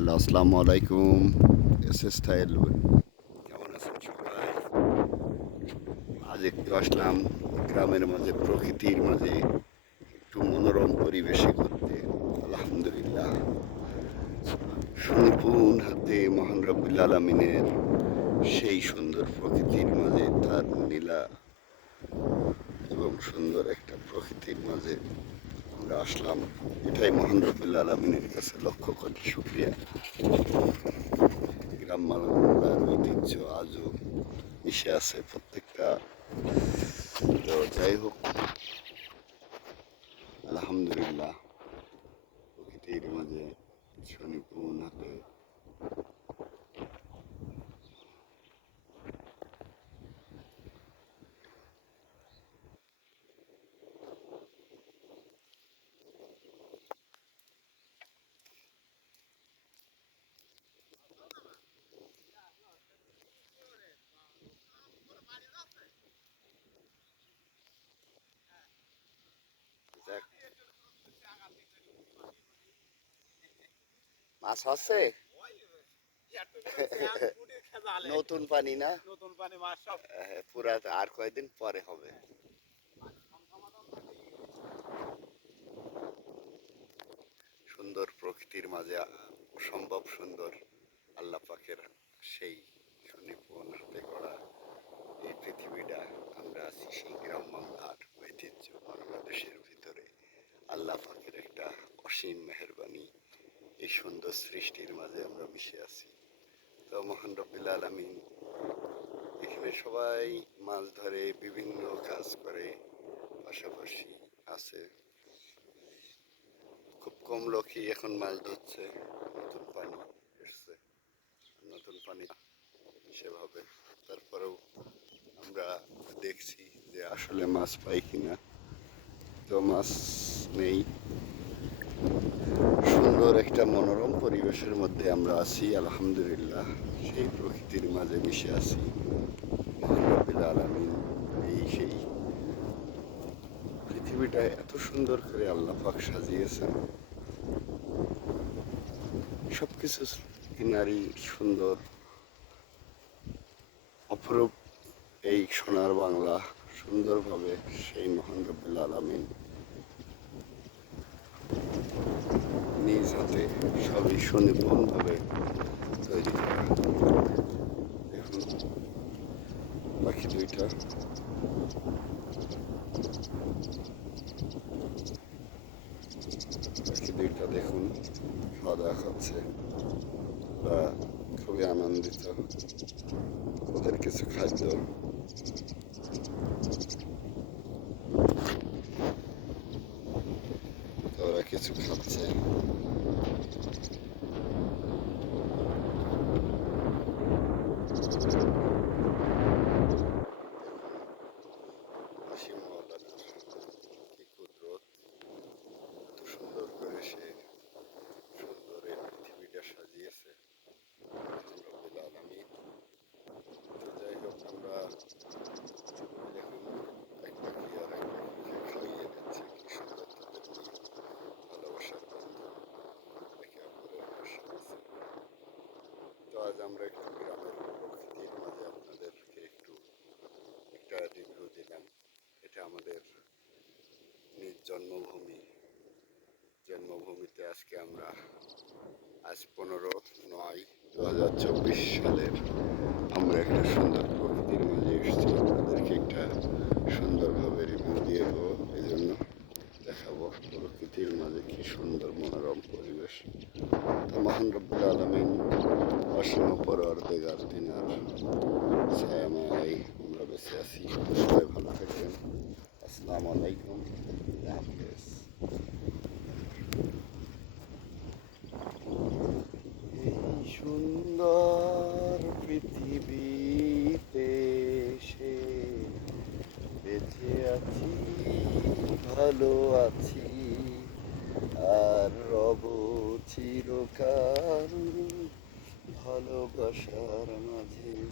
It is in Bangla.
হ্যালো, আসসালামু আলাইকুম। এস এস স্টাইল কেমন আছেন সবাই? আজ একটু আসলাম গ্রামের মাঝে, প্রকৃতির মাঝে, একটু মনোরম পরিবেশে করতে আলহামদুলিল্লাহ। সুনিপুণ হাতে মহান রব্বুল আলমিনের সেই সুন্দর প্রকৃতির মাঝে তার নীলা এবং সুন্দর একটা প্রকৃতির মাঝে আমরা আসলাম। এটাই মহান রব্বুল আলমিনের কাছে লক্ষ্য করি শুক্রিয়া। গ্রাম মালার ঐতিহ্য আজও মিশে আছে প্রত্যেকটা। তো যাই হোক, আলহামদুলিল্লাহ, প্রকৃতির মাঝে সুনিপুণ হাতে মাছ নতুন পানি না? নতুন পানি মাছ পুরা আর কয়দিন পরে হবে। সুন্দর প্রকৃতির মাঝে অসম্ভব সুন্দর আল্লাহ পাকের সেই সুনিপুণ হাতে গড়া এই পৃথিবীটা আমরা আছি সেই গ্রাম বাংলার ঐতিহ্য বাংলাদেশের ভিতরে। আল্লাহ পাকের একটা অসীম মেহরবানি এই সুন্দর সৃষ্টির মাঝে আমরা মিশে আছি। তো মহান রব্বিল আলমিন, এখানে সবাই মাছ ধরে, বিভিন্ন কাজ করে, পাশাপাশি আছে। খুব কম লোকই এখন মাছ ধরছে, নতুন পানি এসছে। নতুন পানি সেভাবে। তারপরেও আমরা দেখছি যে আসলে মাছ পাই কিনা। তো মাছ নেই। একটা মনোরম পরিবেশের মধ্যে আমরা আছি, আলহামদুলিল্লাহ। সেই প্রকৃতির মাঝে মিশে আছি। আলামিন, এই সেই পৃথিবীটা এত সুন্দর করে আল্লাহ পাক সাজিয়েছেন। সব কিছু কিনারি সুন্দর, অপরূপ এই সোনার বাংলা সুন্দরভাবে সেই মহান রব্বিল আলামিন নিজ হাতে সবই সুনিপুণভাবে তৈরি করা। দেখুন পাখি দুইটা। পাখি দুইটা দেখুন খাওয়া দাওয়া খাচ্ছে খুবই আনন্দিত। ওদের কিছু খাদ্য তো ওরা কিছু খাচ্ছে অসীম আল্লাহর কি কুদরত এত সুন্দর করে সে সুন্দর এই পৃথিবীটা সাজিয়েছে মহান রব্বুল আলামিন তো যাই হোক আমরা দেখুন এক পাখি আর এক পাখিকে খাইয়ে দিচ্ছে কি সুন্দর তাদের মিল ভালোবাসার বন্ধন একে অপরের পাশে আছে তো আজ আমরা একটু গ্রামের প্রকৃতির মাঝে আপনাদেরকে একটু একটা রিভিউ দিলাম এটা আমাদের নিজ জন্মভূমি। জন্মভূমিতে আজকে আমরা আজ পনেরো নয় দু হাজার চব্বিশ সালের আমরা একটা সুন্দর প্রকৃতির মাঝে এসেছি। আপনাদেরকে একটা সুন্দরভাবে রিভিউ দিয়ে দেবো। এই জন্য দেখাবো প্রকৃতির মাঝে কি সুন্দর মনোরম পরিবেশ। তো মহান রব্বুল আলমিন অসীম পরার দেগার দিনার ছায়ামায় আমরা বেঁচে আছি। সবাই ভালো থাকবেন। আসসালামু আলাইকুম আল্লাহ হাফেজ এই সুন্দর পৃথিবীতে সে বেঁচে আছি ভালো আছি। আর রব চিরকাল ভালোবাসার মাঝে